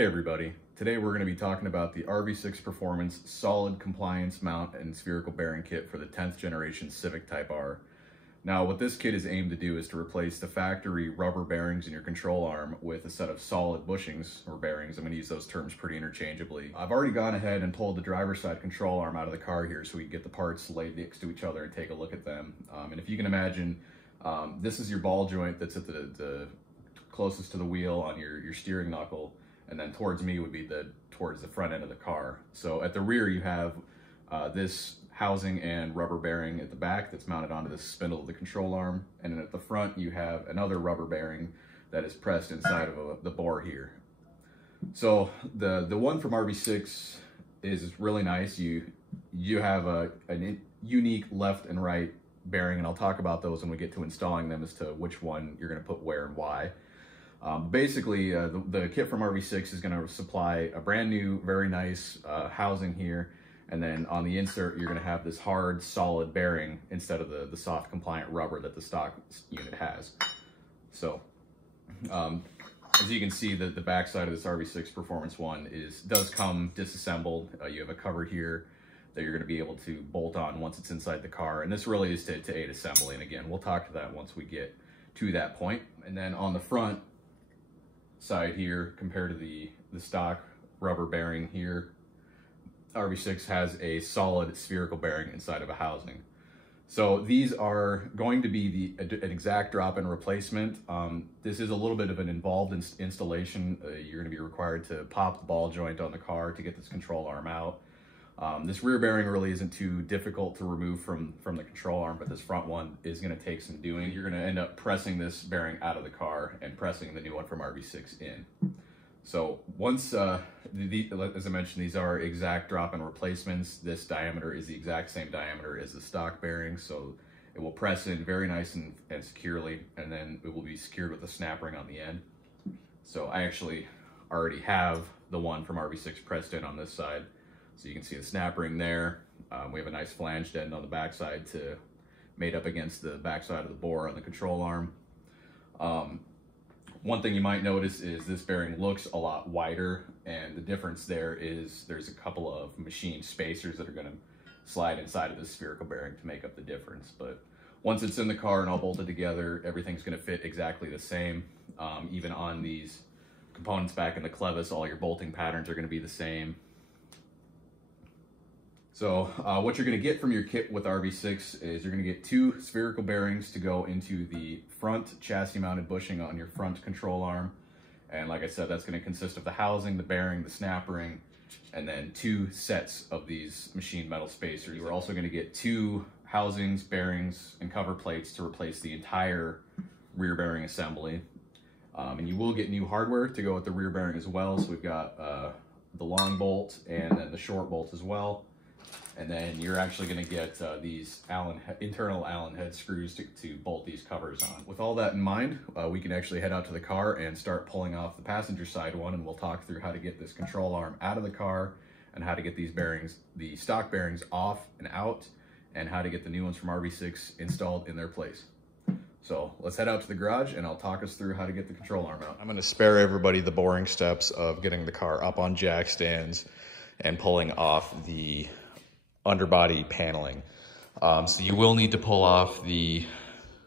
Hey everybody, today we're going to be talking about the RV6 Performance solid compliance mount and spherical bearing kit for the 10th generation Civic Type R. Now what this kit is aimed to do is to replace the factory rubber bearings in your control arm with a set of solid bushings or bearings. I'm going to use those terms pretty interchangeably. I've already gone ahead and pulled the driver's side control arm out of the car here so we can get the parts laid next to each other and take a look at them. And if you can imagine, this is your ball joint that's at the closest to the wheel on your steering knuckle. And then towards me would be towards the front end of the car. So at the rear you have this housing and rubber bearing at the back that's mounted onto the spindle of the control arm. And then at the front you have another rubber bearing that is pressed inside of the bore here. So the one from RV6 is really nice. You have a unique left and right bearing, and I'll talk about those when we get to installing them as to which one you're going to put where and why. Basically, the kit from RV6 is going to supply a brand new, very nice housing here, and then on the insert you're going to have this hard, solid bearing instead of the soft, compliant rubber that the stock unit has. So, as you can see, the back side of this RV6 Performance one does come disassembled. You have a cover here that you're going to be able to bolt on once it's inside the car, and this really is to aid assembly. And again, we'll talk to that once we get to that point. And then on the front side here, compared to the stock rubber bearing here, RV6 has a solid spherical bearing inside of a housing. So these are going to be an exact drop-in replacement. This is a little bit of an involved installation. You're going to be required to pop the ball joint on the car to get this control arm out. This rear bearing really isn't too difficult to remove from the control arm, but this front one is going to take some doing. You're going to end up pressing this bearing out of the car and pressing the new one from RV6 in. So once, as I mentioned, these are exact drop-in replacements. This diameter is the exact same diameter as the stock bearing, so it will press in very nice and securely, and then it will be secured with a snap ring on the end. So I actually already have the one from RV6 pressed in on this side. So you can see the snap ring there. We have a nice flanged end on the backside made up against the backside of the bore on the control arm. One thing you might notice is this bearing looks a lot wider, and the difference there is there's a couple of machined spacers that are going to slide inside of this spherical bearing to make up the difference. But once it's in the car and all bolted together, everything's going to fit exactly the same. Even on these components back in the clevis, all your bolting patterns are going to be the same. So what you're going to get from your kit with RV6 is you're going to get two spherical bearings to go into the front chassis mounted bushing on your front control arm. And like I said, that's going to consist of the housing, the bearing, the snap ring, and then two sets of these machined metal spacers. You're also going to get two housings, bearings, and cover plates to replace the entire rear bearing assembly. And you will get new hardware to go with the rear bearing as well. So we've got the long bolt and then the short bolt as well. And then you're actually going to get these internal Allen head screws to bolt these covers on. With all that in mind, we can actually head out to the car and start pulling off the passenger side one, and we'll talk through how to get this control arm out of the car and how to get these bearings, the stock bearings, off and out, and how to get the new ones from RV6 installed in their place. So let's head out to the garage and I'll talk us through how to get the control arm out. I'm going to spare everybody the boring steps of getting the car up on jack stands and pulling off the underbody paneling. So you will need to pull off the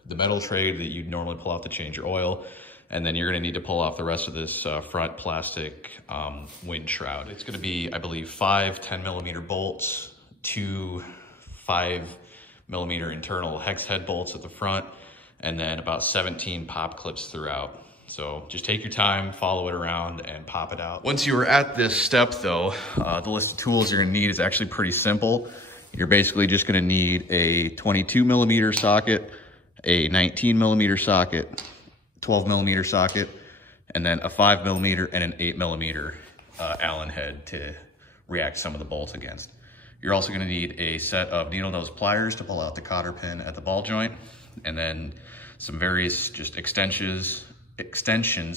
metal tray that you'd normally pull off to change your oil, and then you're going to need to pull off the rest of this front plastic wind shroud. It's going to be, I believe, 5 10mm bolts, 2 5mm internal hex head bolts at the front, and then about 17 pop clips throughout. So just take your time, follow it around, and pop it out. Once you are at this step though, the list of tools you're gonna need is actually pretty simple. You're basically just gonna need a 22mm socket, a 19mm socket, 12mm socket, and then a 5mm and an 8mm Allen head to react some of the bolts against. You're also gonna need a set of needle nose pliers to pull out the cotter pin at the ball joint, and then some various just extensions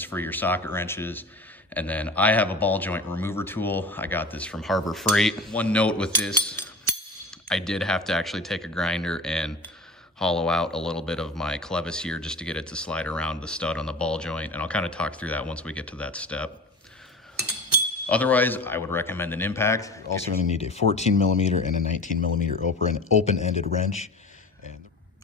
for your socket wrenches. And then I have a ball joint remover tool. I got this from Harbor Freight. One note with this, I did have to actually take a grinder and hollow out a little bit of my clevis here just to get it to slide around the stud on the ball joint. And I'll kind of talk through that once we get to that step. Otherwise, I would recommend an impact. Also going to need a 14 millimeter and a 19 millimeter open-ended wrench.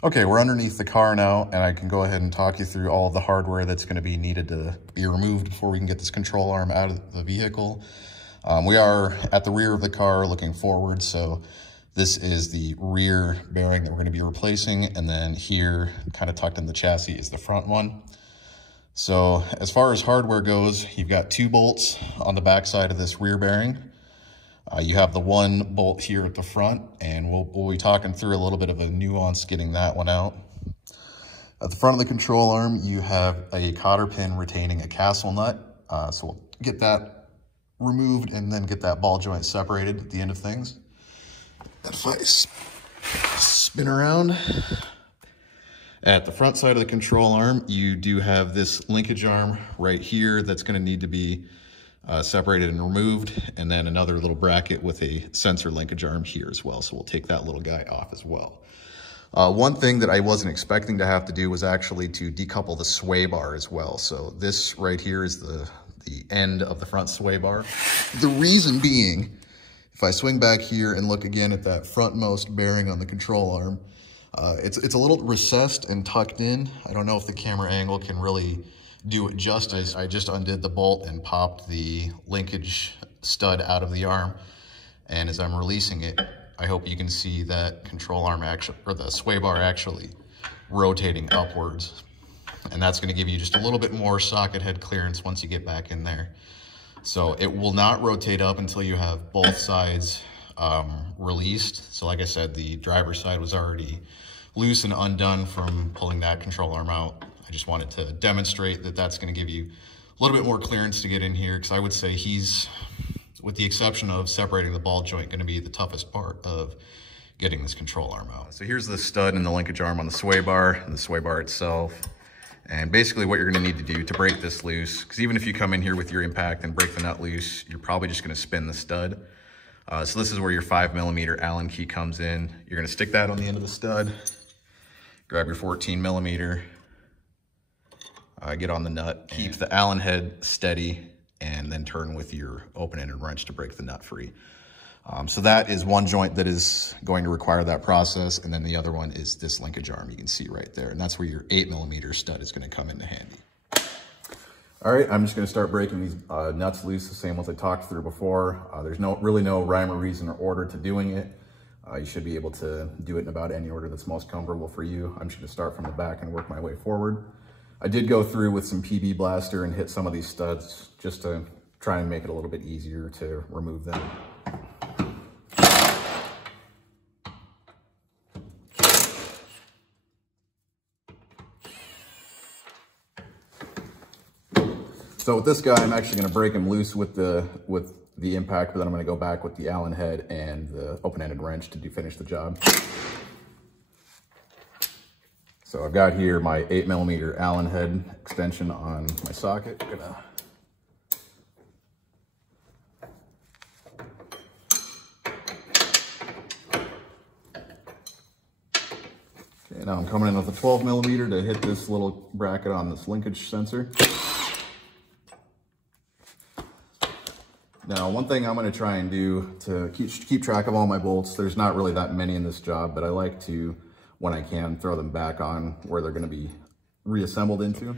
Okay, we're underneath the car now, and I can go ahead and talk you through all of the hardware that's going to be needed to be removed before we can get this control arm out of the vehicle. We are at the rear of the car looking forward, so this is the rear bearing that we're going to be replacing, and then here, kind of tucked in the chassis, is the front one. So as far as hardware goes, you've got 2 bolts on the back side of this rear bearing. You have the 1 bolt here at the front, and we'll be talking through a little bit of a nuance getting that one out. At the front of the control arm, you have a cotter pin retaining a castle nut. So we'll get that removed and then get that ball joint separated at the end of things. If I spin around, at the front side of the control arm, you do have this linkage arm right here that's going to need to be separated and removed, and then another little bracket with a sensor linkage arm here as well. So we'll take that little guy off as well. One thing that I wasn't expecting to have to do was actually to decouple the sway bar as well. So this right here is the end of the front sway bar. The reason being, if I swing back here and look again at that frontmost bearing on the control arm, it's a little recessed and tucked in. I don't know if the camera angle can really do it justice. I just undid the bolt and popped the linkage stud out of the arm. And as I'm releasing it, I hope you can see that control arm actually, or the sway bar actually rotating upwards. And that's going to give you just a little bit more socket head clearance once you get back in there. So it will not rotate up until you have both sides released. So like I said, the driver's side was already loose and undone from pulling that control arm out. I just wanted to demonstrate that that's going to give you a little bit more clearance to get in here, because I would say he's, with the exception of separating the ball joint, going to be the toughest part of getting this control arm out. So here's the stud and the linkage arm on the sway bar and the sway bar itself. And basically what you're going to need to do to break this loose, because even if you come in here with your impact and break the nut loose, you're probably just going to spin the stud. So this is where your 5 millimeter Allen key comes in. You're going to stick that on the end of the stud, grab your 14 millimeter, get on the nut, keep the Allen head steady, and then turn with your open-ended wrench to break the nut free. So that is one joint that is going to require that process, and then the other one is this linkage arm you can see right there, and that's where your 8 millimeter stud is going to come into handy. All right, I'm just going to start breaking these nuts loose, the same ones I talked through before. There's really no rhyme or reason or order to doing it. You should be able to do it in about any order that's most comfortable for you. I'm just going to start from the back and work my way forward. I did go through with some PB Blaster and hit some of these studs just to try and make it a little bit easier to remove them. So with this guy, I'm actually going to break him loose with the impact, but then I'm going to go back with the Allen head and the open-ended wrench to finish the job. So I've got here my 8 millimeter Allen head extension on my socket. Okay, now I'm coming in with a 12 millimeter to hit this little bracket on this linkage sensor. Now, one thing I'm going to try and do to keep track of all my bolts, there's not really that many in this job, but I like to, when I can, throw them back on where they're going to be reassembled into.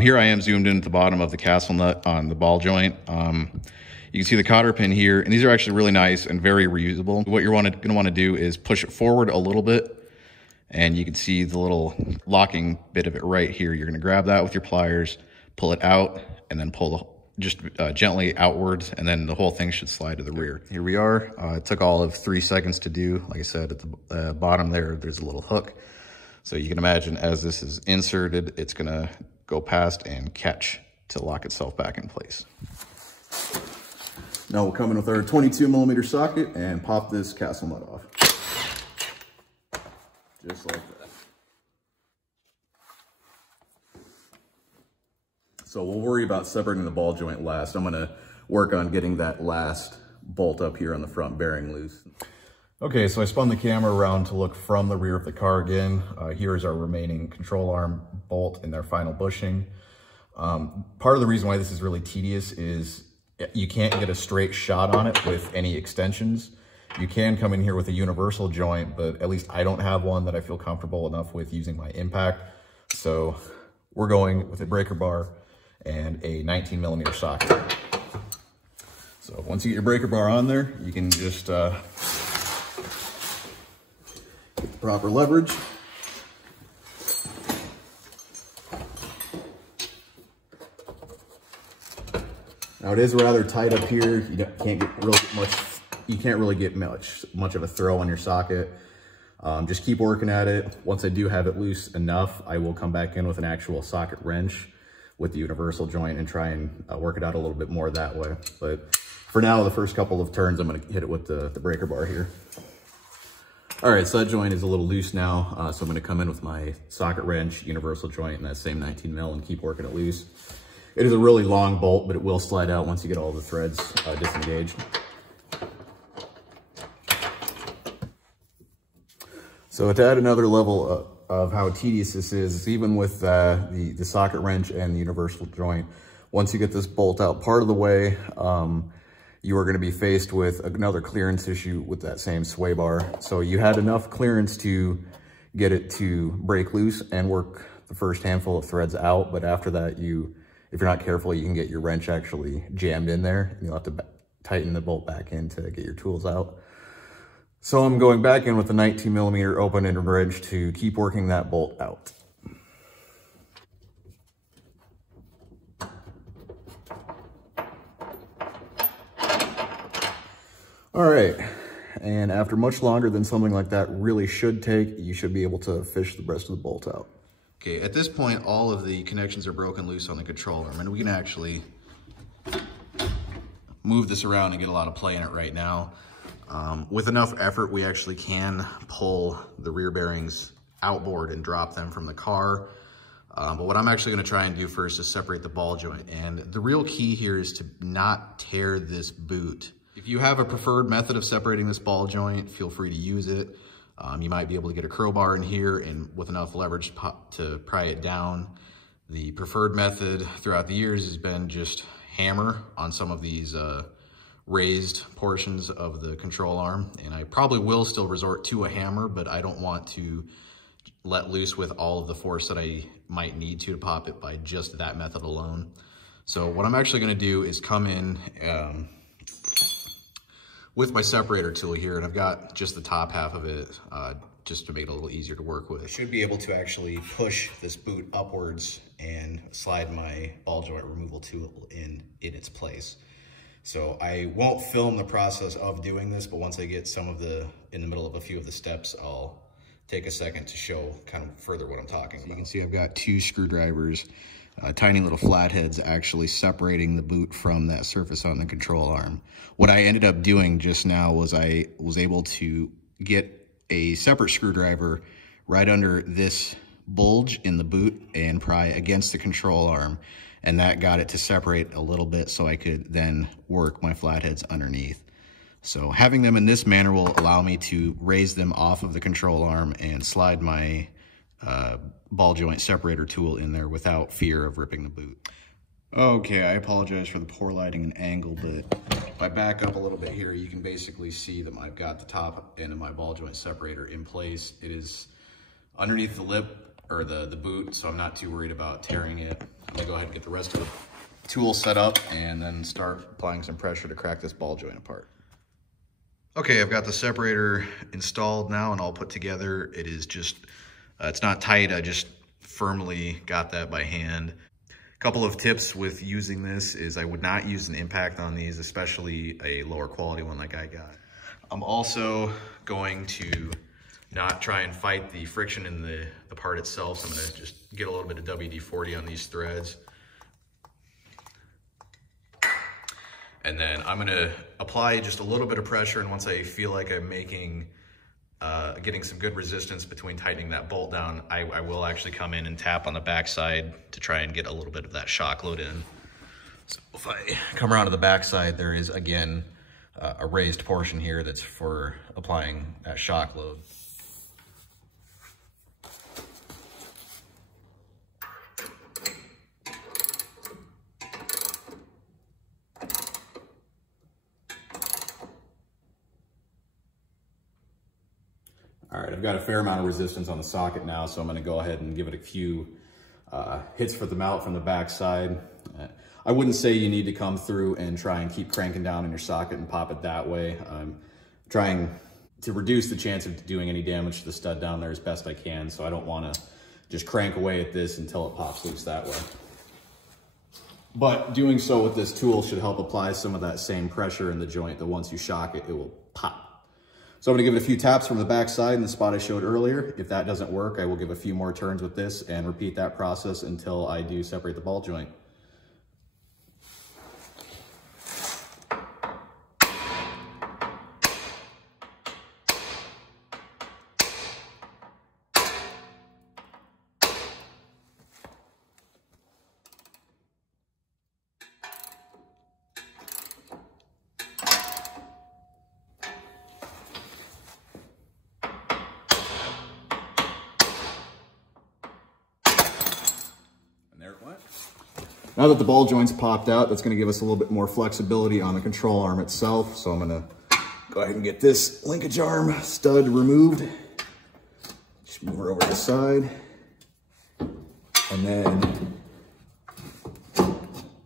Here I am zoomed in at the bottom of the castle nut on the ball joint. You can see the cotter pin here, and these are actually really nice and very reusable. What you're going to want to do is push it forward a little bit, and you can see the little locking bit of it right here. You're going to grab that with your pliers, pull it out, and then pull the just gently outwards, and then the whole thing should slide to the rear. Here we are. It took all of 3 seconds to do. Like I said, at the bottom there's a little hook. So you can imagine as this is inserted, it's gonna go past and catch to lock itself back in place. Now we'll come in with our 22 millimeter socket and pop this castle nut off. Just like that. So we'll worry about separating the ball joint last. I'm gonna work on getting that last bolt up here on the front bearing loose. Okay, so I spun the camera around to look from the rear of the car again. Here's our remaining control arm bolt in their final bushing. Part of the reason why this is really tedious is you can't get a straight shot on it with any extensions. You can come in here with a universal joint, but at least I don't have one that I feel comfortable enough with using my impact. So we're going with a breaker bar and a 19mm socket. So once you get your breaker bar on there, you can just get the proper leverage. Now it is rather tight up here. You can't really get much of a throw on your socket. Just keep working at it. Once I do have it loose enough, I will come back in with an actual socket wrench with the universal joint and try and work it out a little bit more that way. But for now, the first couple of turns, I'm gonna hit it with the breaker bar here. All right, so that joint is a little loose now. So I'm gonna come in with my socket wrench, universal joint, and that same 19mm and keep working it loose. It is a really long bolt, but it will slide out once you get all the threads disengaged. So to add another level of how tedious this is, even with the socket wrench and the universal joint, once you get this bolt out part of the way, you are going to be faced with another clearance issue with that same sway bar. So you had enough clearance to get it to break loose and work the first handful of threads out, but after that, if you're not careful, you can get your wrench actually jammed in there, and you'll have to tighten the bolt back in to get your tools out. So I'm going back in with the 19mm open-ended wrench to keep working that bolt out. All right, and after much longer than something like that really should take, you should be able to fish the rest of the bolt out. Okay, at this point, all of the connections are broken loose on the control arm, and we can actually move this around and get a lot of play in it right now. With enough effort, we actually can pull the rear bearings outboard and drop them from the car. But what I'm actually gonna try and do first is separate the ball joint. And the real key here is to not tear this boot. If you have a preferred method of separating this ball joint, feel free to use it. You might be able to get a crowbar in here and with enough leverage to pry it down. The preferred method throughout the years has been just hammer on some of these raised portions of the control arm. And I probably will still resort to a hammer, but I don't want to let loose with all of the force that I might need to pop it by just that method alone. So what I'm actually gonna do is come in with my separator tool here, and I've got just the top half of it just to make it a little easier to work with. I should be able to actually push this boot upwards and slide my ball joint removal tool in its place. So I won't film the process of doing this, but once I get in the middle of a few of the steps, I'll take a second to show kind of further what I'm talking about. You can see I've got two screwdrivers, tiny little flatheads actually separating the boot from that surface on the control arm. What I ended up doing just now was I was able to get a separate screwdriver right under this bulge in the boot and pry against the control arm, and that got it to separate a little bit so I could then work my flatheads underneath. So having them in this manner will allow me to raise them off of the control arm and slide my ball joint separator tool in there without fear of ripping the boot. Okay, I apologize for the poor lighting and angle, but if I back up a little bit here, you can basically see that I've got the top end of my ball joint separator in place. It is underneath the lip or the boot, so I'm not too worried about tearing it. I'm gonna go ahead and get the rest of the tool set up and then start applying some pressure to crack this ball joint apart. Okay, I've got the separator installed now and all put together. It is just, it's not tight, I just firmly got that by hand. Couple of tips with using this is I would not use an impact on these, especially a lower quality one like I got. I'm also going to not try and fight the friction in the part itself, so I'm gonna just get a little bit of WD-40 on these threads. And then I'm gonna apply just a little bit of pressure, and once I feel like I'm getting some good resistance between tightening that bolt down, I will actually come in and tap on the backside to try and get a little bit of that shock load in. So if I come around to the backside, there is again a raised portion here that's for applying that shock load. All right, I've got a fair amount of resistance on the socket now, so I'm gonna go ahead and give it a few hits for the mallet from the back side. I wouldn't say you need to come through and try and keep cranking down in your socket and pop it that way. I'm trying to reduce the chance of doing any damage to the stud down there as best I can, so I don't wanna just crank away at this until it pops loose that way. But doing so with this tool should help apply some of that same pressure in the joint that once you shock it, it will pop. So I'm gonna give it a few taps from the back side in the spot I showed earlier. If that doesn't work, I will give a few more turns with this and repeat that process until I do separate the ball joint. Now that the ball joint's popped out, that's gonna give us a little bit more flexibility on the control arm itself. So I'm gonna go ahead and get this linkage arm stud removed. Just move her over to the side. And then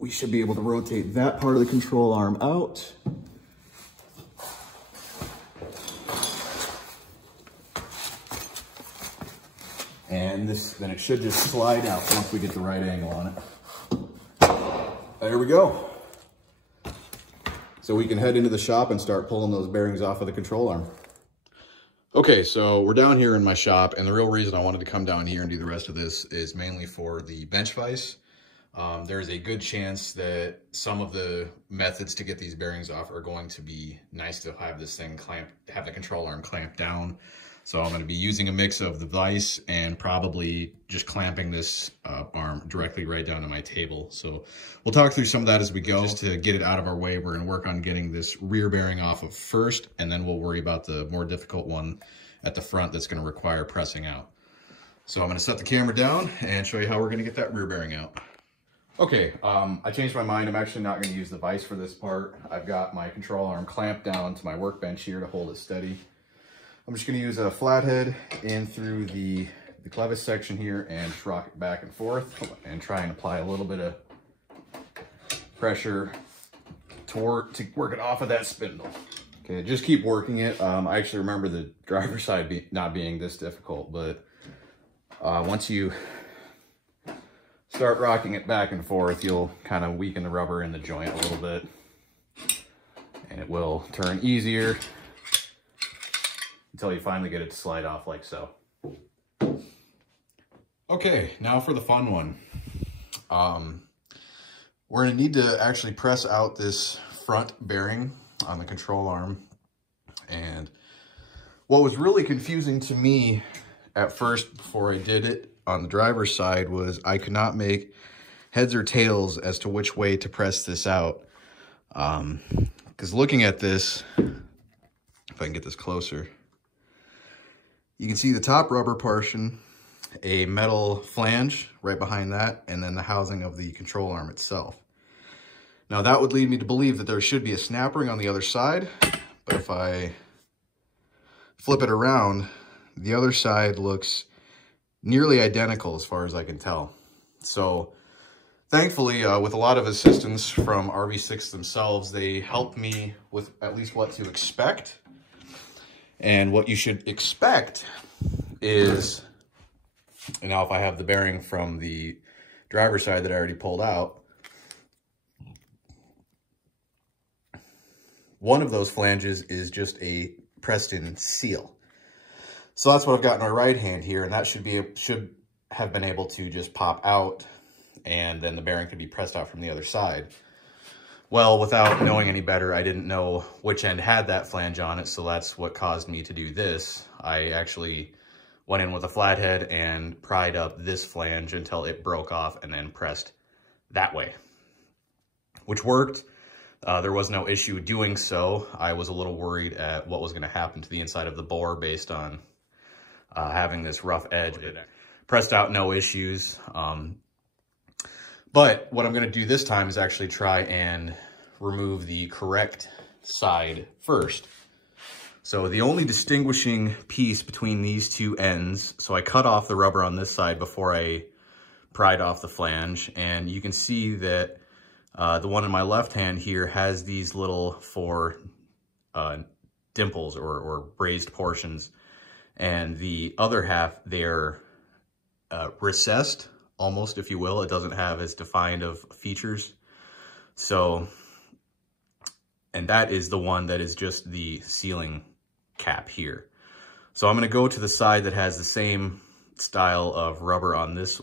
we should be able to rotate that part of the control arm out. And then it should just slide out once we get the right angle on it. There we go. So we can head into the shop and start pulling those bearings off of the control arm. Okay, so we're down here in my shop, and the real reason I wanted to come down here and do the rest of this is mainly for the bench vise. There's a good chance that some of the methods to get these bearings off are going to be nice to have this thing have the control arm clamped down. So I'm going to be using a mix of the vise and probably just clamping this arm directly right down to my table. So we'll talk through some of that as we go. Just to get it out of our way, we're going to work on getting this rear bearing off of first, and then we'll worry about the more difficult one at the front that's going to require pressing out. So I'm going to set the camera down and show you how we're going to get that rear bearing out. Okay, I changed my mind. I'm actually not going to use the vise for this part. I've got my control arm clamped down to my workbench here to hold it steady. I'm just going to use a flathead in through the clevis section here and just rock it back and forth and try and apply a little bit of pressure to work it off of that spindle. Okay, just keep working it. I actually remember the driver's side not being this difficult, but once you start rocking it back and forth, you'll kind of weaken the rubber in the joint a little bit, and it will turn easier until you finally get it to slide off like so. Okay, now for the fun one. We're gonna need to actually press out this front bearing on the control arm. And what was really confusing to me at first before I did it on the driver's side was I could not make heads or tails as to which way to press this out. Because looking at this, if I can get this closer, you can see the top rubber portion, a metal flange right behind that, and then the housing of the control arm itself. Now that would lead me to believe that there should be a snap ring on the other side, but if I flip it around, the other side looks nearly identical as far as I can tell. So thankfully, with a lot of assistance from RV6 themselves, they helped me with at least what to expect. And what you should expect is, and now if I have the bearing from the driver's side that I already pulled out, one of those flanges is just a pressed-in seal. So that's what I've got in my right hand here, and that should have been able to just pop out, and then the bearing could be pressed out from the other side. Well, without knowing any better, I didn't know which end had that flange on it, so that's what caused me to do this. I actually went in with a flathead and pried up this flange until it broke off and then pressed that way, which worked. There was no issue doing so. I was a little worried at what was going to happen to the inside of the bore based on having this rough edge. It pressed out, no issues. But what I'm going to do this time is actually try and remove the correct side first. So the only distinguishing piece between these two ends, so I cut off the rubber on this side before I pried off the flange, and you can see that the one in my left hand here has these little four dimples or raised portions, and the other half, they're recessed almost, if you will. It doesn't have as defined of features. So, and that is the one that is just the sealing cap here. So I'm going to go to the side that has the same style of rubber on this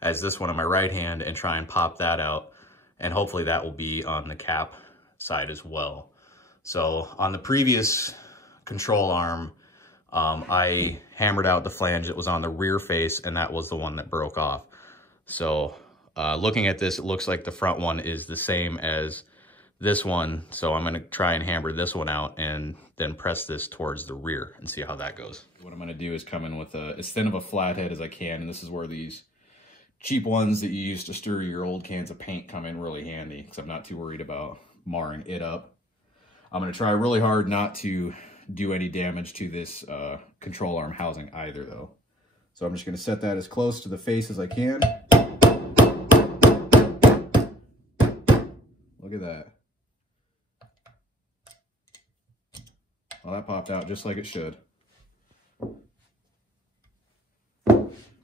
as this one on my right hand and try and pop that out, and hopefully that will be on the cap side as well. So on the previous control arm, I hammered out the flange that was on the rear face, and that was the one that broke off. So looking at this, it looks like the front one is the same as this one. So I'm going to try and hammer this one out and then press this towards the rear and see how that goes. What I'm going to do is come in with as thin of a flathead as I can, and this is where these cheap ones that you use to stir your old cans of paint come in really handy, because I'm not too worried about marring it up. I'm going to try really hard not to do any damage to this control arm housing either, though. So I'm just going to set that as close to the face as I can. Look at that. Well, that popped out just like it should.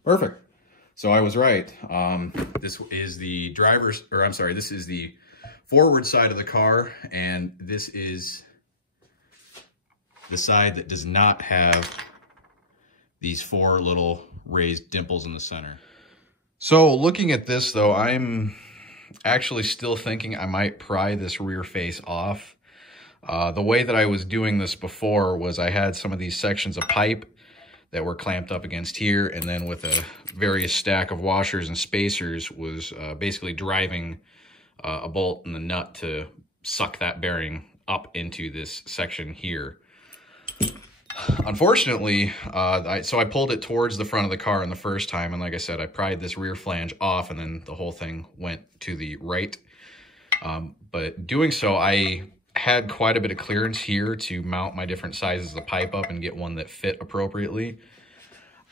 Perfect. So I was right. This is the driver's, or I'm sorry, this is the forward side of the car, and this is the side that does not have these four little raised dimples in the center. So looking at this though, I'm actually still thinking I might pry this rear face off. The way that I was doing this before was I had some of these sections of pipe that were clamped up against here, and then with a various stack of washers and spacers was basically driving a bolt and the nut to suck that bearing up into this section here. Unfortunately, so I pulled it towards the front of the car in the first time, and like I said, I pried this rear flange off, and then the whole thing went to the right. But doing so, I had quite a bit of clearance here to mount my different sizes of pipe up and get one that fit appropriately.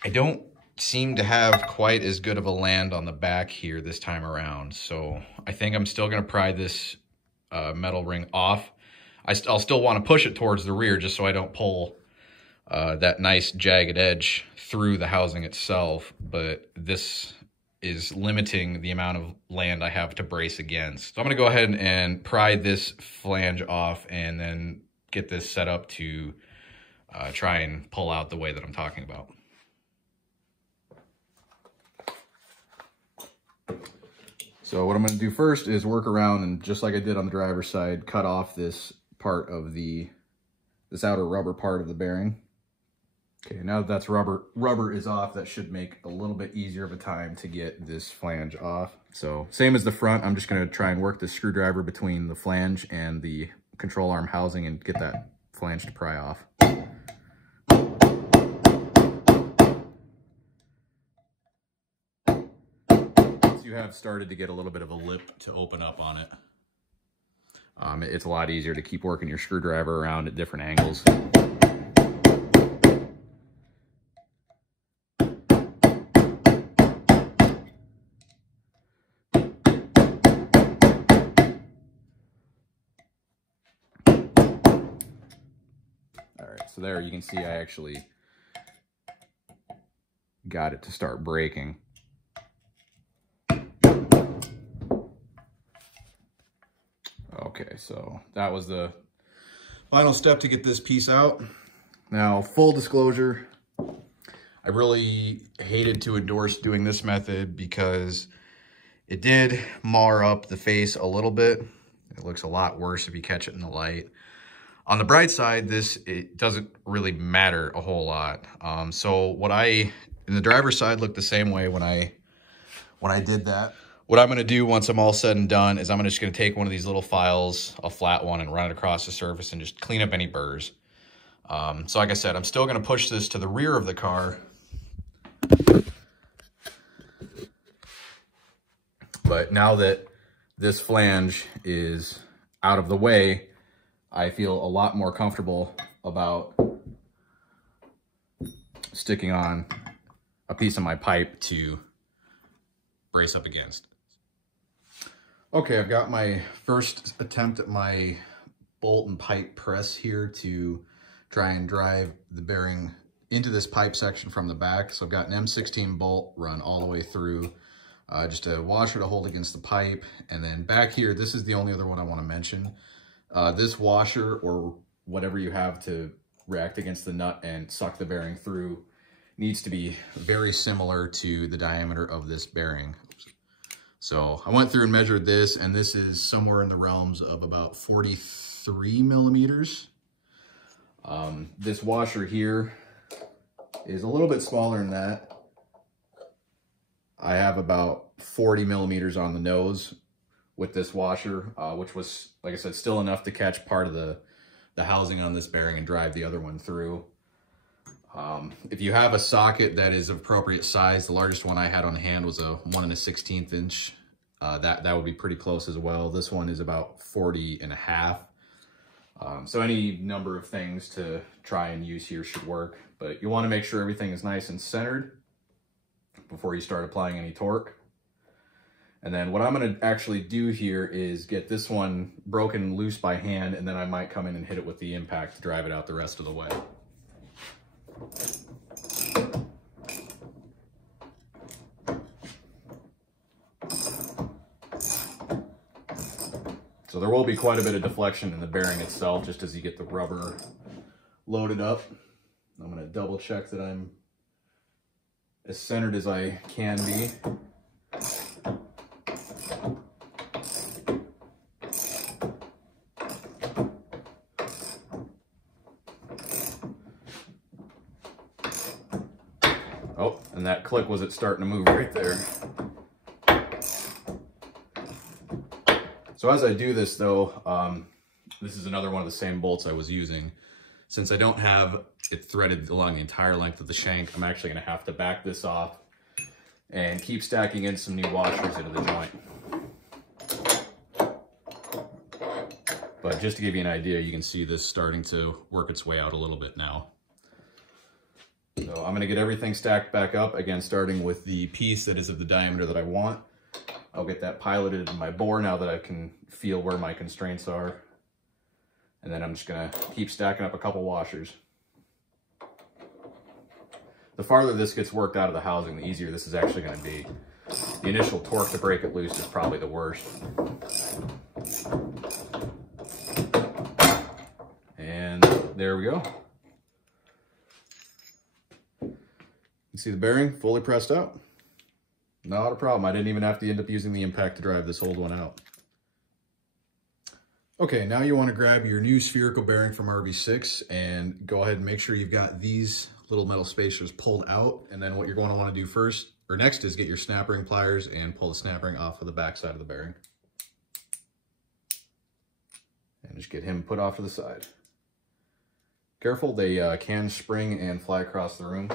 I don't seem to have quite as good of a land on the back here this time around, so I think I'm still going to pry this metal ring off. I'll still want to push it towards the rear just so I don't pull that nice jagged edge through the housing itself, but this is limiting the amount of land I have to brace against. So I'm going to go ahead and pry this flange off and then get this set up to try and pull out the way that I'm talking about. So what I'm going to do first is work around and, just like I did on the driver's side, cut off this part of this outer rubber part of the bearing. Okay, now that that's rubber is off, that should make a little bit easier of a time to get this flange off. So same as the front, I'm just going to try and work the screwdriver between the flange and the control arm housing and get that flange to pry off. Once you have started to get a little bit of a lip to open up on it, it's a lot easier to keep working your screwdriver around at different angles. So there you can see I actually got it to start breaking. Okay, so that was the final step to get this piece out. Now, full disclosure, I really hated to endorse doing this method because it did mar up the face a little bit. It looks a lot worse if you catch it in the light. On the bright side, it doesn't really matter a whole lot. So in the driver's side looked the same way when I did that. What I'm gonna do once I'm all said and done is I'm just gonna take one of these little files, a flat one, and run it across the surface and just clean up any burrs. So like I said, I'm still gonna push this to the rear of the car. But now that this flange is out of the way, I feel a lot more comfortable about sticking on a piece of my pipe to brace up against. Okay, I've got my first attempt at my bolt and pipe press here to try and drive the bearing into this pipe section from the back. So I've got an M16 bolt run all the way through, just a washer to hold against the pipe. And then back here, this is the only other one I want to mention. This washer, or whatever you have to react against the nut and suck the bearing through, needs to be very similar to the diameter of this bearing. So I went through and measured this, and this is somewhere in the realms of about 43 millimeters. This washer here is a little bit smaller than that. I have about 40 millimeters on the nose with this washer, which was, like I said, still enough to catch part of the housing on this bearing and drive the other one through. If you have a socket that is appropriate size, the largest one I had on hand was a 1 1/16 inch. That would be pretty close as well. This one is about 40.5. So any number of things to try and use here should work, but you want to make sure everything is nice and centered before you start applying any torque. And then what I'm going to actually do here is get this one broken loose by hand, and then I might come in and hit it with the impact to drive it out the rest of the way. So there will be quite a bit of deflection in the bearing itself just as you get the rubber loaded up. I'm going to double check that I'm as centered as I can be. Oh, and that click was it starting to move right there. So as I do this though, this is another one of the same bolts I was using. Since I don't have it threaded along the entire length of the shank, I'm actually going to have to back this off and keep stacking in some new washers into the joint. But just to give you an idea, you can see this starting to work its way out a little bit now. So I'm going to get everything stacked back up, again starting with the piece that is of the diameter that I want. I'll get that piloted in my bore now that I can feel where my constraints are. And then I'm just going to keep stacking up a couple washers. The farther this gets worked out of the housing, the easier this is actually going to be. The initial torque to break it loose is probably the worst. And there we go. You can see the bearing fully pressed out. Not a problem. I didn't even have to end up using the impact to drive this old one out. Okay, now you want to grab your new spherical bearing from RV6 and go ahead and make sure you've got these little metal spacers pulled out. And then what you're going to want to do first, or next, is get your snap ring pliers and pull the snap ring off of the back side of the bearing. And just get him put off to the side. Careful, they can spring and fly across the room.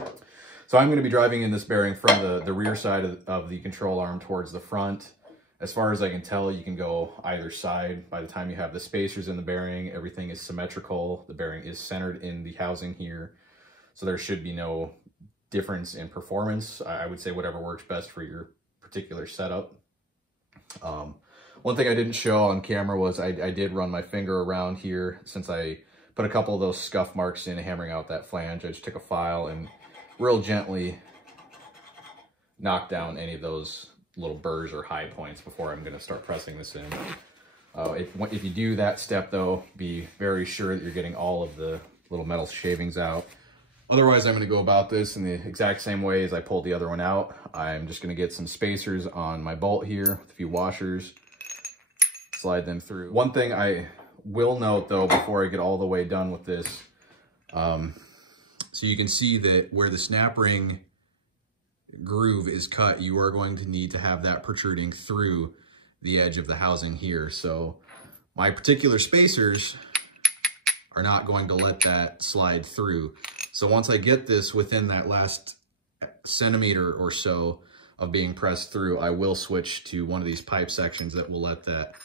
So I'm going to be driving in this bearing from the rear side of the control arm towards the front. As far as I can tell, you can go either side. By the time you have the spacers in the bearing, everything is symmetrical. The bearing is centered in the housing here. So there should be no difference in performance. I would say whatever works best for your particular setup. One thing I didn't show on camera was I did run my finger around here. Since I put a couple of those scuff marks in hammering out that flange, I just took a file and real gently knock down any of those little burrs or high points before I'm going to start pressing this in. If you do that step though, be very sure that you're getting all of the little metal shavings out. Otherwise, I'm going to go about this in the exact same way as I pulled the other one out. I'm just going to get some spacers on my bolt here with a few washers, slide them through. One thing I will note though, before I get all the way done with this, so you can see that where the snap ring groove is cut, you are going to need to have that protruding through the edge of the housing here. So my particular spacers are not going to let that slide through. So once I get this within that last centimeter or so of being pressed through, I will switch to one of these pipe sections that will let that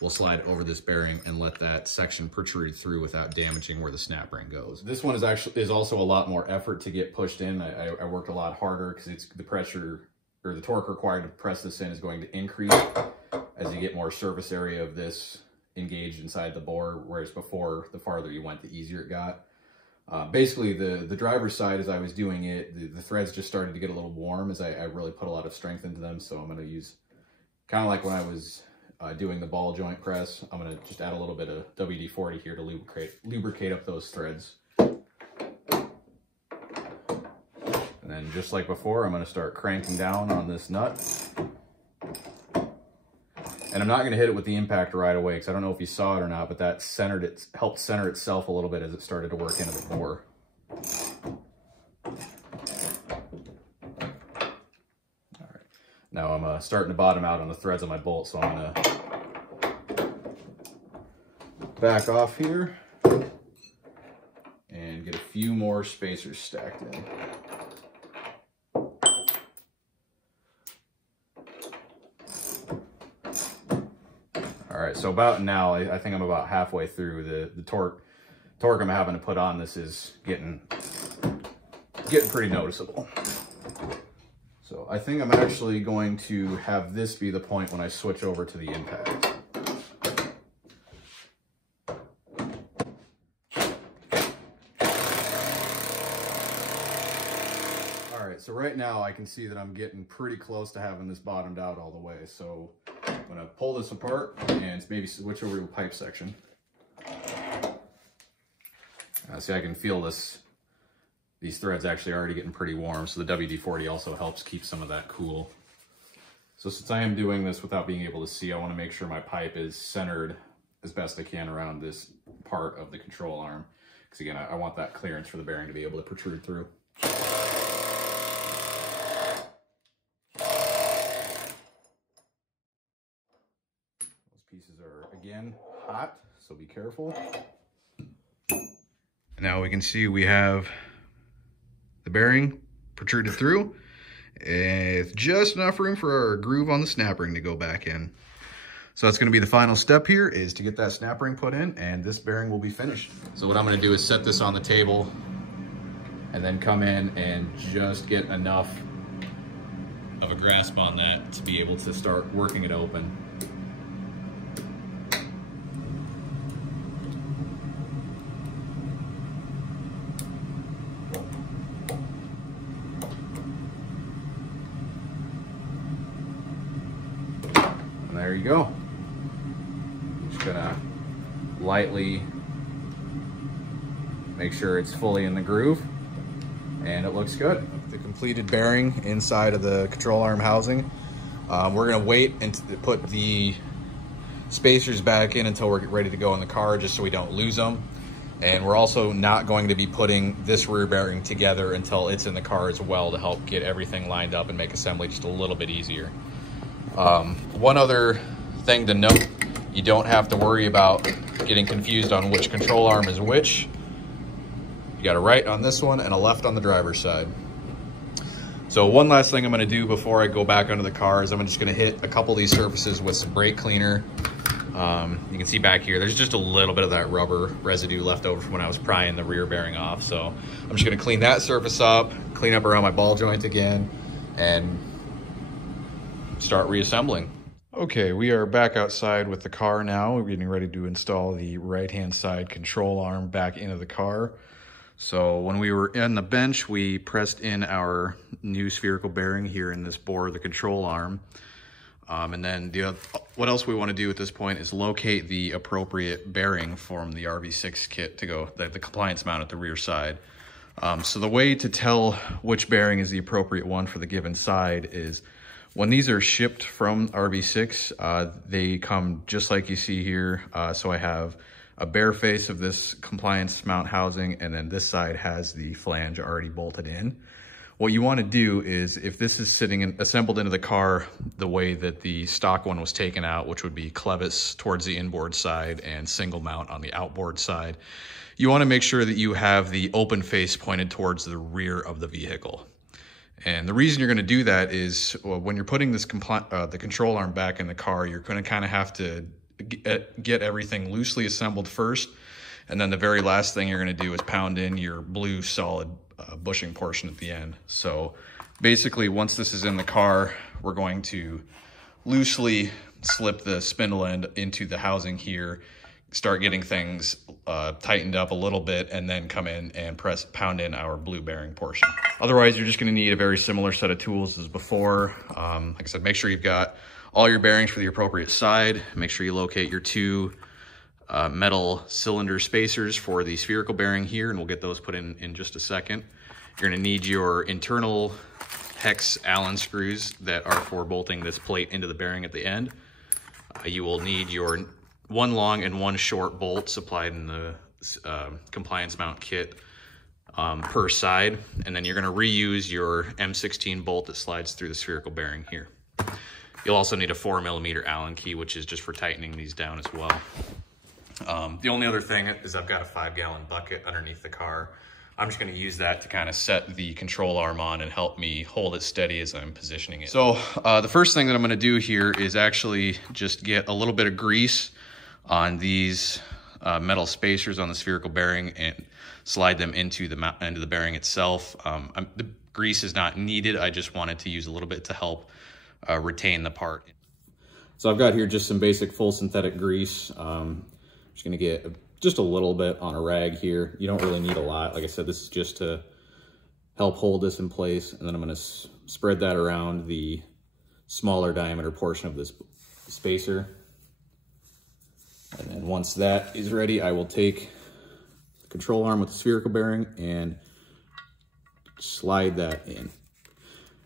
we'll slide over this bearing and let that section protrude through without damaging where the snap ring goes. This one is also a lot more effort to get pushed in. I worked a lot harder because it's the pressure or the torque required to press this in is going to increase as you get more surface area of this engaged inside the bore, whereas before, the farther you went, the easier it got. Basically, the driver's side, as I was doing it, the threads just started to get a little warm as I really put a lot of strength into them. So I'm going to use, kind of like when I was doing the ball joint press, I'm going to just add a little bit of WD-40 here to lubricate up those threads. And then just like before, I'm going to start cranking down on this nut. And I'm not going to hit it with the impact right away because I don't know if you saw it or not, but that helped center itself a little bit as it started to work into the bore. All right. Now I'm starting to bottom out on the threads on my bolt, so I'm going to back off here and get a few more spacers stacked in. All right, so about now, I think I'm about halfway through. The torque I'm having to put on this is getting pretty noticeable. So I think I'm actually going to have this be the point when I switch over to the impact. All right, so right now I can see that I'm getting pretty close to having this bottomed out all the way. So I'm going to pull this apart and maybe switch over to a pipe section. See, I can feel these threads actually already getting pretty warm, so the WD-40 also helps keep some of that cool. So since I am doing this without being able to see, I want to make sure my pipe is centered as best I can around this part of the control arm. Because again, I want that clearance for the bearing to be able to protrude through. Pieces are again hot, so be careful. Now we can see we have the bearing protruded through with just enough room for our groove on the snap ring to go back in. So that's going to be the final step here, is to get that snap ring put in, and this bearing will be finished. So what I'm going to do is set this on the table and then come in and just get enough of a grasp on that to be able to start working it open. There you go. Just gonna lightly make sure it's fully in the groove, and it looks good. The completed bearing inside of the control arm housing. We're gonna wait and put the spacers back in until we're ready to go in the car, just so we don't lose them. And we're also not going to be putting this rear bearing together until it's in the car as well, to help get everything lined up and make assembly just a little bit easier. One other thing to note, you don't have to worry about getting confused on which control arm is which. You got a right on this one and a left on the driver's side. So one last thing I'm going to do before I go back onto the car is I'm just going to hit a couple of these surfaces with some brake cleaner. You can see back here, there's just a little bit of that rubber residue left over from when I was prying the rear bearing off. So I'm just going to clean that surface up, clean up around my ball joint again, and start reassembling. Okay, we are back outside with the car now. We're getting ready to install the right-hand side control arm back into the car. So when we were in the bench, we pressed in our new spherical bearing here in this bore, the control arm. And then what else we want to do at this point is locate the appropriate bearing from the RV6 kit to go, the compliance mount at the rear side. So the way to tell which bearing is the appropriate one for the given side is when these are shipped from RV6, they come just like you see here. So I have a bare face of this compliance mount housing, and then this side has the flange already bolted in. What you want to do is, if this is sitting assembled into the car the way that the stock one was taken out, which would be clevis towards the inboard side and single mount on the outboard side, you want to make sure that you have the open face pointed towards the rear of the vehicle. And the reason you're going to do that is, well, when you're putting this the control arm back in the car, you're going to kind of have to get everything loosely assembled first. And then the very last thing you're going to do is pound in your blue solid bushing portion at the end. So basically, once this is in the car, we're going to loosely slip the spindle end into the housing here, start getting things tightened up a little bit, and then come in and pound in our blue bearing portion. Otherwise, you're just going to need a very similar set of tools as before. Like I said, make sure you've got all your bearings for the appropriate side. Make sure you locate your two metal cylinder spacers for the spherical bearing here, and we'll get those put in just a second. You're going to need your internal hex Allen screws that are for bolting this plate into the bearing at the end. You will need your one long and one short bolt supplied in the compliance mount kit per side, and then you're going to reuse your M16 bolt that slides through the spherical bearing here. You'll also need a 4mm Allen key, which is just for tightening these down as well. The only other thing is I've got a 5-gallon bucket underneath the car. I'm just going to use that to kind of set the control arm on and help me hold it steady as I'm positioning it. So the first thing that I'm going to do here is actually just get a little bit of grease on these metal spacers on the spherical bearing and slide them into the end of the bearing itself. The grease is not needed. I just wanted to use a little bit to help retain the part. So I've got here just some basic full synthetic grease. I'm just going to get just a little bit on a rag here. You don't really need a lot. Like I said, this is just to help hold this in place. And then I'm going to spread that around the smaller diameter portion of this spacer. And then once that is ready, I will take the control arm with the spherical bearing and slide that in.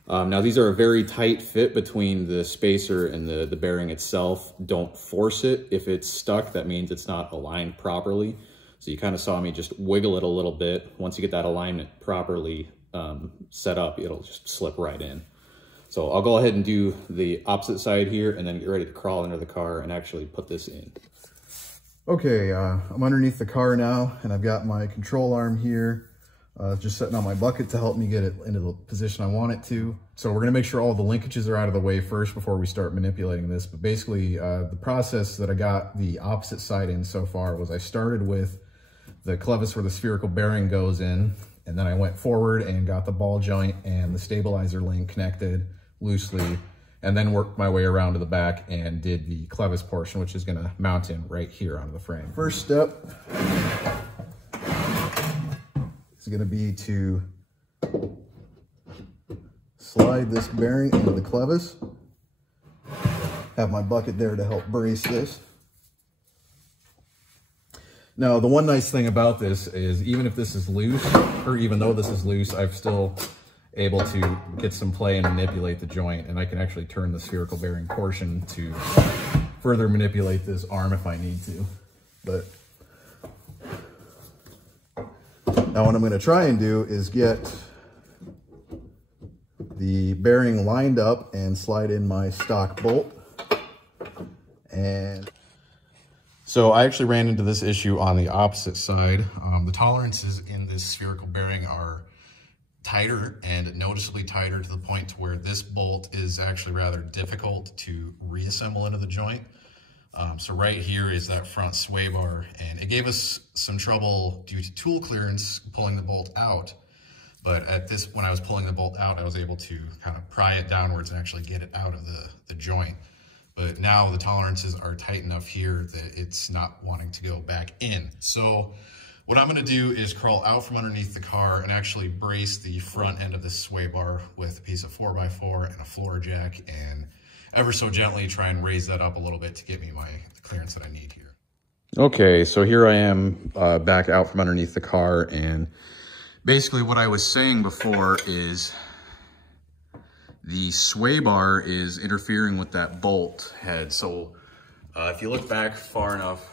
Now these are a very tight fit between the spacer and the bearing itself. Don't force it. If it's stuck, that means it's not aligned properly. So you kind of saw me just wiggle it a little bit. Once you get that alignment properly set up, it'll just slip right in. So I'll go ahead and do the opposite side here and then get ready to crawl into the car and actually put this in. Okay, I'm underneath the car now, and I've got my control arm here. Just setting on my bucket to help me get it into the position I want it to. So we're gonna make sure all the linkages are out of the way first before we start manipulating this. But basically, the process that I got the opposite side in so far was I started with the clevis where the spherical bearing goes in, and then I went forward and got the ball joint and the stabilizer link connected loosely, and then worked my way around to the back and did the clevis portion, which is gonna mount in right here onto the frame. First step is going to be to slide this bearing into the clevis. Have my bucket there to help brace this. Now, the one nice thing about this is even if this is loose, or even though this is loose, I'm still able to get some play and manipulate the joint, and I can actually turn the spherical bearing portion to further manipulate this arm if I need to. But now what I'm going to try and do is get the bearing lined up and slide in my stock bolt. And so I actually ran into this issue on the opposite side. The tolerances in this spherical bearing are tighter and noticeably tighter to the point to where this bolt is actually rather difficult to reassemble into the joint. So right here is that front sway bar, and it gave us some trouble due to tool clearance pulling the bolt out. But when I was pulling the bolt out, I was able to kind of pry it downwards and actually get it out of the joint. But now the tolerances are tight enough here that it's not wanting to go back in. So what I'm going to do is crawl out from underneath the car and actually brace the front end of this sway bar with a piece of 4x4 and a floor jack, and ever so gently try and raise that up a little bit to get me the clearance that I need here. Okay, so here I am back out from underneath the car, and basically what I was saying before is the sway bar is interfering with that bolt head. So if you look back far enough,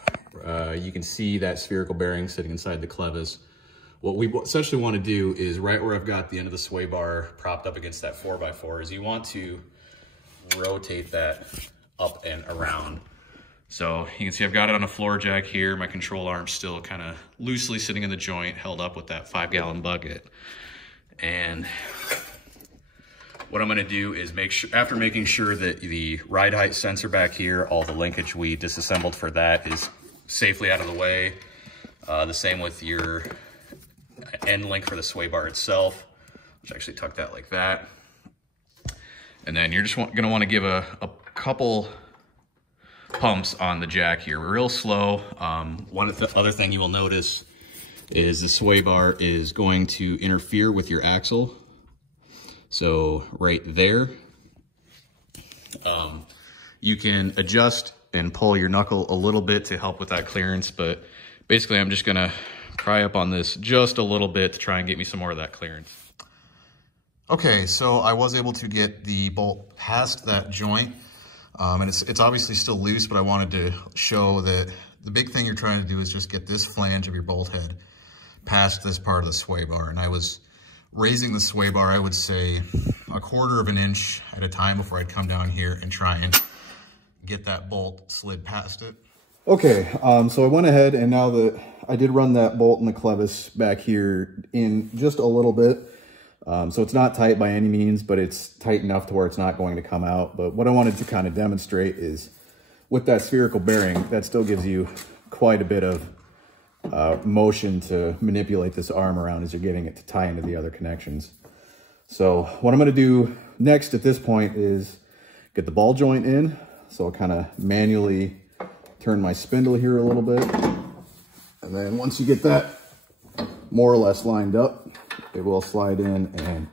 you can see that spherical bearing sitting inside the clevis. What we essentially want to do is right where I've got the end of the sway bar propped up against that 4x4 is you want to rotate that up and around. So you can see I've got it on a floor jack here. My control arm's still kind of loosely sitting in the joint, held up with that 5-gallon bucket. And what I'm gonna do is after making sure that the ride height sensor back here, all the linkage we disassembled for that is safely out of the way. The same with your end link for the sway bar itself, which actually tuck that like that. And then you're just gonna wanna give a couple pumps on the jack here, real slow. One other thing you will notice is the sway bar is going to interfere with your axle. So right there, you can adjust and pull your knuckle a little bit to help with that clearance, but basically I'm just gonna pry up on this just a little bit to try and get me some more of that clearance. Okay, so I was able to get the bolt past that joint, and it's obviously still loose, but I wanted to show that the big thing you're trying to do is just get this flange of your bolt head past this part of the sway bar. And I was raising the sway bar, I would say 1/4 of an inch at a time before I'd come down here and try and get that bolt slid past it. Okay, so I went ahead, and now that I did run that bolt in the clevis back here in just a little bit. So it's not tight by any means, but it's tight enough to where it's not going to come out. But what I wanted to kind of demonstrate is with that spherical bearing, that still gives you quite a bit of motion to manipulate this arm around as you're getting it to tie into the other connections. So what I'm going to do next at this point is get the ball joint in. So I'll kind of manually turn my spindle here a little bit. And then once you get that more or less lined up, it will slide in, and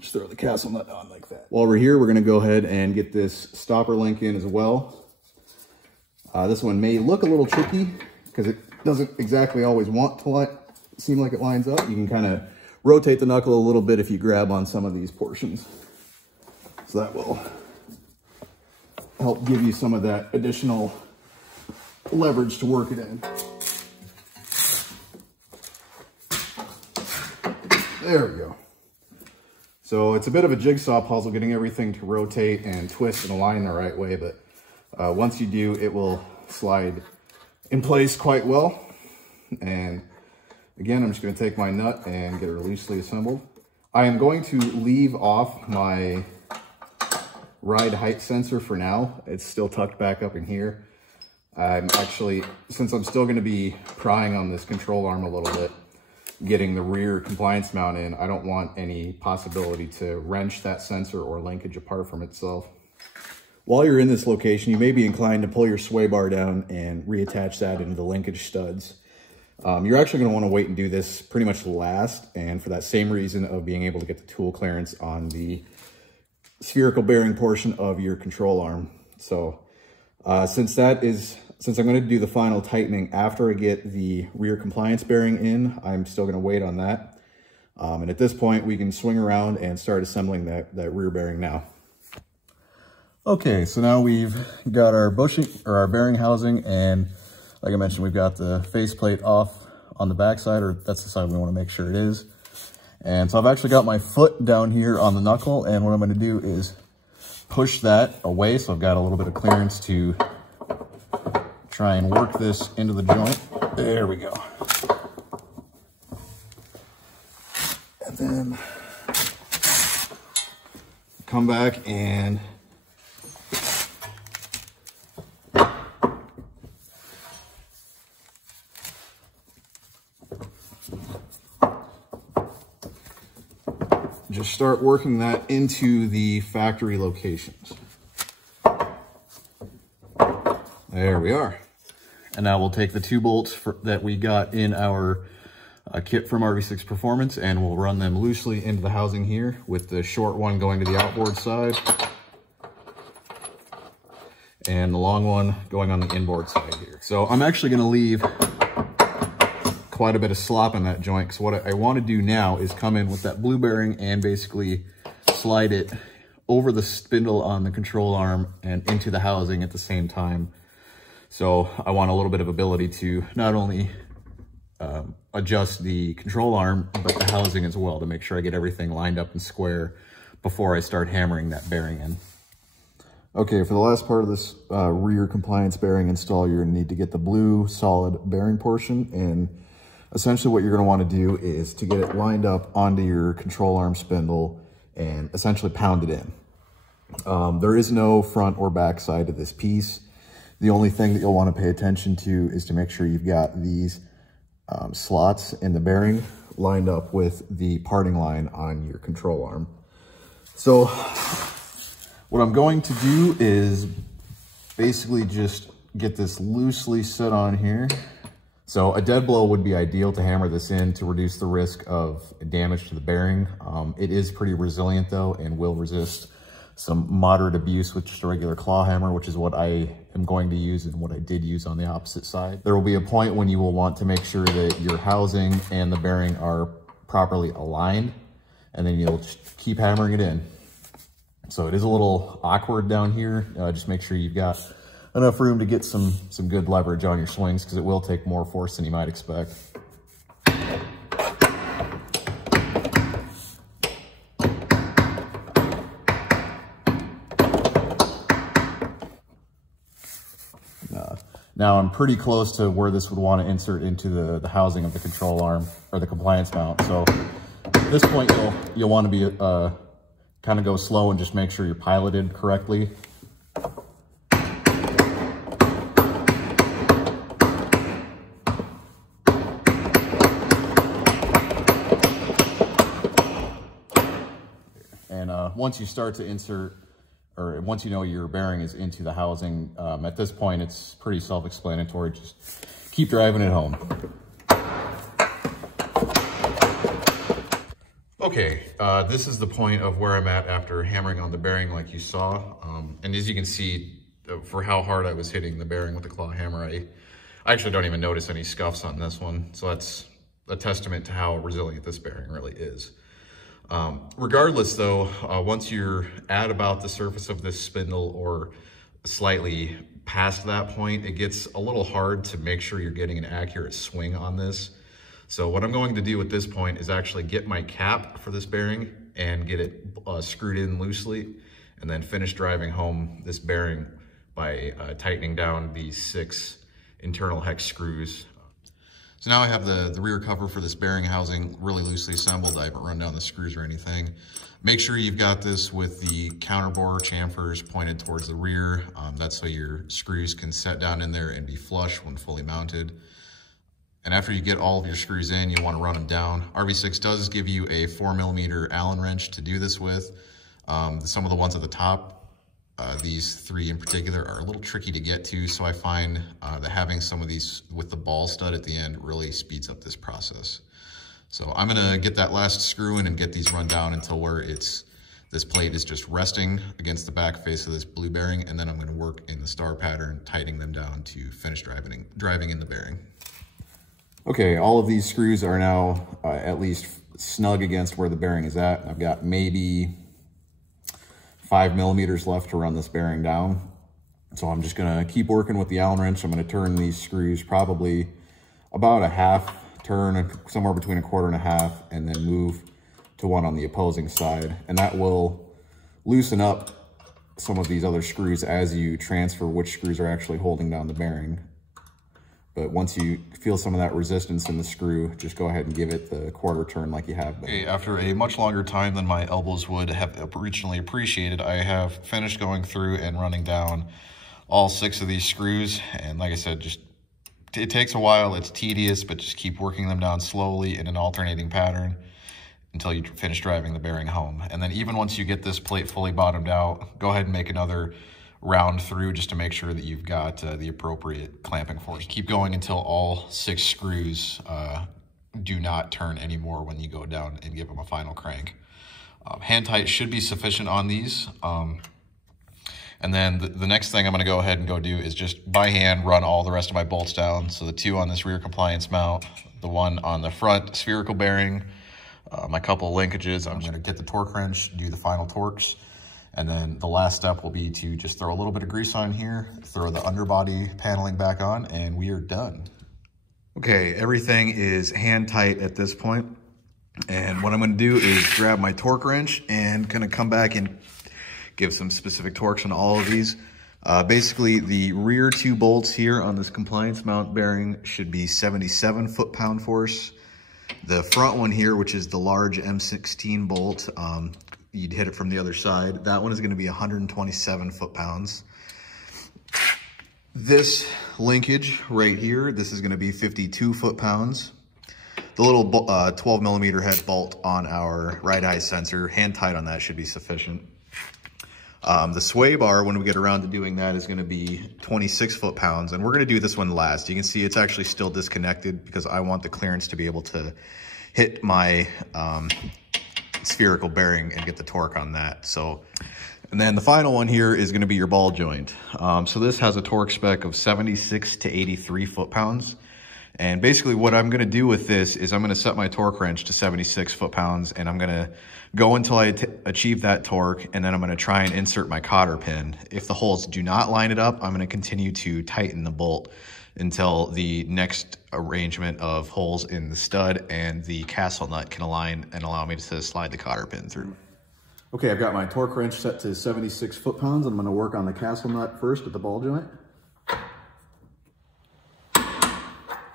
just throw the castle nut on like that. While we're here, we're going to go ahead and get this stopper link in as well. This one may look a little tricky because it doesn't exactly always want to seem like it lines up. You can kind of rotate the knuckle a little bit if you grab on some of these portions. So that will help give you some of that additional leverage to work it in. There we go. So it's a bit of a jigsaw puzzle getting everything to rotate and twist and align the right way, but once you do, it will slide in place quite well. And again, I'm just going to take my nut and get it loosely assembled. I am going to leave off my ride height sensor for now. It's still tucked back up in here. I'm actually, since I'm still going to be prying on this control arm a little bit, getting the rear compliance mount in, I don't want any possibility to wrench that sensor or linkage apart from itself. While you're in this location, you may be inclined to pull your sway bar down and reattach that into the linkage studs. You're actually going to want to wait and do this pretty much last, and for that same reason of being able to get the tool clearance on the spherical bearing portion of your control arm. So since I'm going to do the final tightening after I get the rear compliance bearing in, I'm still going to wait on that. And at this point, we can swing around and start assembling that rear bearing now. Okay, so now we've got our bushing or our bearing housing, and like I mentioned, we've got the faceplate off on the backside, or that's the side we want to make sure it is. And so I've actually got my foot down here on the knuckle, and what I'm going to do is push that away, so I've got a little bit of clearance to try and work this into the joint. There we go. And then come back and just start working that into the factory locations. There we are. And now we'll take the 2 bolts that we got in our kit from RV6 Performance, and we'll run them loosely into the housing here, with the short one going to the outboard side and the long one going on the inboard side here. So I'm actually going to leave quite a bit of slop in that joint, because what I want to do now is come in with that blue bearing and basically slide it over the spindle on the control arm and into the housing at the same time. So I want a little bit of ability to not only adjust the control arm, but the housing as well, to make sure I get everything lined up and square before I start hammering that bearing in. Okay, for the last part of this rear compliance bearing install, you're gonna need to get the blue solid bearing portion, and essentially what you're gonna wanna do is to get it lined up onto your control arm spindle and essentially pound it in. There is no front or back side to this piece. The only thing that you'll want to pay attention to is to make sure you've got these slots in the bearing lined up with the parting line on your control arm. So what I'm going to do is basically just get this loosely set on here. So a dead blow would be ideal to hammer this in to reduce the risk of damage to the bearing. It is pretty resilient though, and will resist some moderate abuse with just a regular claw hammer, which is what I am going to use and what I did use on the opposite side. There will be a point when you will want to make sure that your housing and the bearing are properly aligned, and then you'll just keep hammering it in. So it is a little awkward down here. Just make sure you've got enough room to get some good leverage on your swings, because it will take more force than you might expect. Now I'm pretty close to where this would want to insert into the housing of the control arm or the compliance mount. So at this point, you'll want to be kind of go slow and just make sure you're piloted correctly. And once you start to insert, or once you know your bearing is into the housing, at this point, it's pretty self-explanatory. Just keep driving it home. Okay, this is the point of where I'm at after hammering on the bearing like you saw. And as you can see, for how hard I was hitting the bearing with the claw hammer, I actually don't even notice any scuffs on this one. So that's a testament to how resilient this bearing really is. Regardless though, once you're at about the surface of this spindle or slightly past that point, it gets a little hard to make sure you're getting an accurate swing on this. So what I'm going to do at this point is actually get my cap for this bearing and get it screwed in loosely, and then finish driving home this bearing by tightening down these 6 internal hex screws. So now I have the rear cover for this bearing housing really loosely assembled. I haven't run down the screws or anything. Make sure you've got this with the counterbore chamfers pointed towards the rear. That's so your screws can set down in there and be flush when fully mounted. And after you get all of your screws in, you want to run them down. RV6 does give you a 4mm Allen wrench to do this with. Some of the ones at the top, these 3 in particular, are a little tricky to get to, so I find that having some of these with the ball stud at the end really speeds up this process. So I'm gonna get that last screw in and get these run down until where this plate is just resting against the back face of this blue bearing, and then I'm gonna work in the star pattern, tightening them down to finish driving in the bearing. Okay, all of these screws are now at least snug against where the bearing is at. I've got maybe 5mm left to run this bearing down. So I'm just gonna keep working with the Allen wrench. I'm gonna turn these screws probably about a half turn, somewhere between 1/4 and 1/2, and then move to one on the opposing side. And that will loosen up some of these other screws as you transfer which screws are actually holding down the bearing. But once you feel some of that resistance in the screw, just go ahead and give it the 1/4 turn like you have been. Okay, after a much longer time than my elbows would have originally appreciated, I have finished going through and running down all 6 of these screws. And like I said, it takes a while, it's tedious, but just keep working them down slowly in an alternating pattern until you finish driving the bearing home. And then even once you get this plate fully bottomed out, go ahead and make another round through just to make sure that you've got the appropriate clamping force. Keep going until all 6 screws do not turn anymore when you go down and give them a final crank. Hand tight should be sufficient on these. And then the next thing I'm gonna go ahead and go do is just by hand run all the rest of my bolts down. So the 2 on this rear compliance mount, the 1 on the front spherical bearing, my couple of linkages. I'm gonna get the torque wrench, do the final torques. And then the last step will be to just throw a little bit of grease on here, throw the underbody paneling back on, and we are done. Okay, everything is hand tight at this point. And what I'm gonna do is grab my torque wrench and gonna come back and give some specific torques on all of these. Basically, the rear 2 bolts here on this compliance mount bearing should be 77 foot-pound force. The front one here, which is the large M16 bolt, you'd hit it from the other side. That one is gonna be 127 foot-pounds. This linkage right here, this is gonna be 52 foot-pounds. The little 12 millimeter head bolt on our right eye sensor, hand tight on that should be sufficient. The sway bar, when we get around to doing that, is gonna be 26 foot-pounds, and we're gonna do this one last. You can see it's actually still disconnected because I want the clearance to be able to hit my spherical bearing and get the torque on that. So, and then the final one here is gonna be your ball joint. So this has a torque spec of 76 to 83 foot-pounds. And basically what I'm gonna do with this is I'm gonna set my torque wrench to 76 foot-pounds, and I'm gonna go until I achieve that torque, and then I'm gonna try and insert my cotter pin. If the holes do not line it up, I'm gonna continue to tighten the bolt until the next arrangement of holes in the stud and the castle nut can align and allow me to slide the cotter pin through. Okay, I've got my torque wrench set to 76 foot-pounds. I'm gonna work on the castle nut first at the ball joint.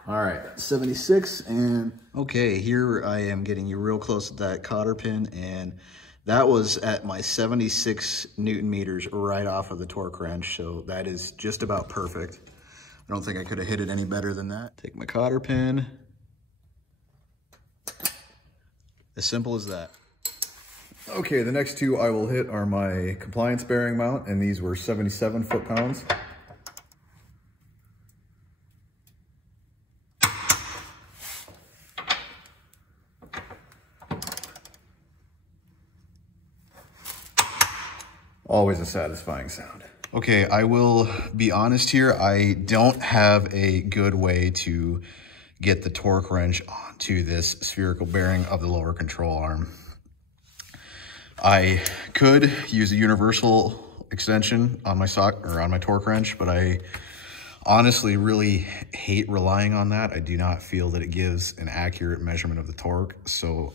All right, 76, and okay, here I am getting you real close to that cotter pin, and that was at my 76 Newton meters right off of the torque wrench, so that is just about perfect. I don't think I could have hit it any better than that. Take my cotter pin. As simple as that. Okay, the next two I will hit are my compliance bearing mount, and these were 77 foot-pounds. Always a satisfying sound. Okay, I will be honest here. I don't have a good way to get the torque wrench onto this spherical bearing of the lower control arm. I could use a universal extension on my on my torque wrench, but I honestly really hate relying on that. I do not feel that it gives an accurate measurement of the torque. So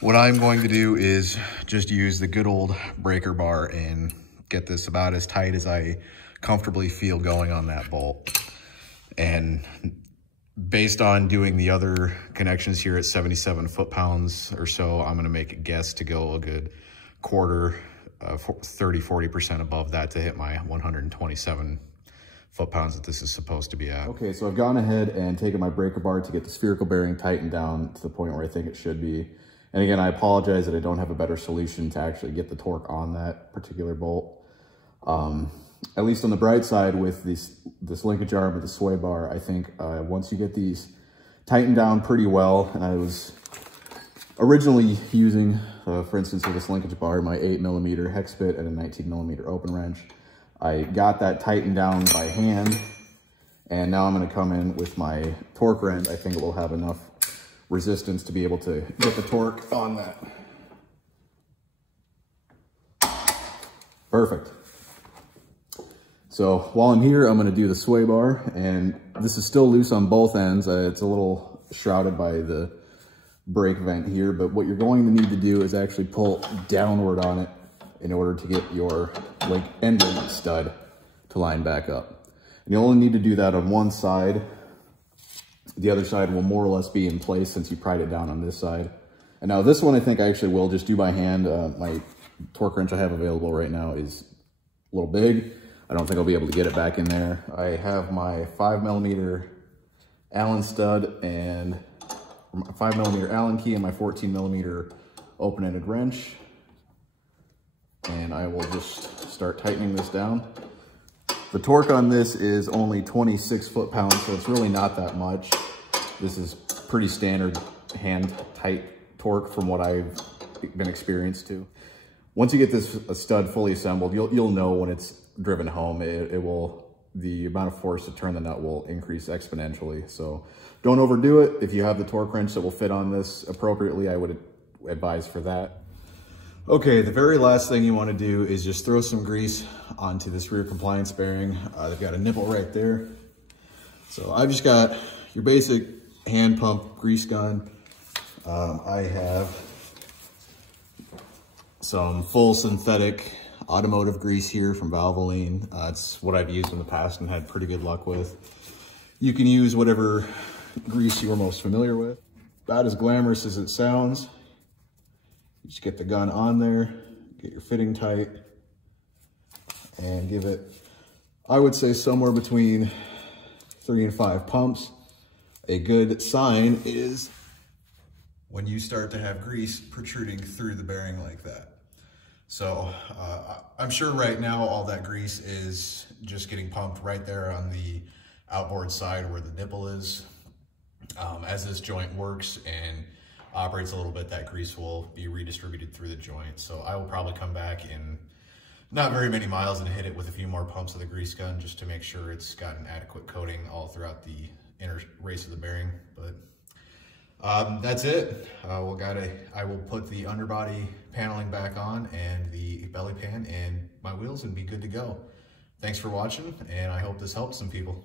what I'm going to do is just use the good old breaker bar and get this about as tight as I comfortably feel going on that bolt. And based on doing the other connections here at 77 foot-pounds or so, I'm gonna make a guess to go a good quarter, 30-40% above that to hit my 127 foot-pounds that this is supposed to be at. Okay, so I've gone ahead and taken my breaker bar to get the spherical bearing tightened down to the point where I think it should be. And again, I apologize that I don't have a better solution to actually get the torque on that particular bolt. At least on the bright side with this linkage arm with the sway bar, I think once you get these tightened down pretty well, and I was originally using, for instance, with this linkage bar, my 8 millimeter hex bit and a 19 millimeter open wrench. I got that tightened down by hand, and now I'm gonna come in with my torque wrench. I think it will have enough resistance to be able to get the torque on that. Perfect. So while I'm here, I'm gonna do the sway bar, and this is still loose on both ends. It's a little shrouded by the brake vent here, but what you're going to need to do is actually pull downward on it in order to get your end link stud to line back up. And you only need to do that on one side. The other side will more or less be in place since you pried it down on this side. And now this one I think I actually will just do by hand. My torque wrench I have available right now is a little big. I don't think I'll be able to get it back in there. I have my 5 millimeter Allen stud and 5 millimeter Allen key and my 14 millimeter open-ended wrench. And I will just start tightening this down. The torque on this is only 26 foot-pounds, so it's really not that much. This is pretty standard hand tight torque from what I've been experienced to. Once you get this stud fully assembled, you'll know when it's driven home. The amount of force to turn the nut will increase exponentially. So don't overdo it. If you have the torque wrench that will fit on this appropriately, I would advise for that. Okay, the very last thing you want to do is just throw some grease onto this rear compliance bearing. They've got a nipple right there. So I've just got your basic hand pump grease gun. I have some full synthetic automotive grease here from Valvoline. It's what I've used in the past and had pretty good luck with. You can use whatever grease you are most familiar with. About as glamorous as it sounds. You just get the gun on there, get your fitting tight, and give it, I would say, somewhere between 3 and 5 pumps. A good sign is when you start to have grease protruding through the bearing like that. So I'm sure right now all that grease is just getting pumped right there on the outboard side where the nipple is. As this joint works and operates a little bit, that grease will be redistributed through the joint. So I will probably come back in not very many miles and hit it with a few more pumps of the grease gun just to make sure it's got an adequate coating all throughout the inner race of the bearing. But that's it. I will put the underbody paneling back on and the belly pan and my wheels and be good to go. Thanks for watching, and I hope this helped some people.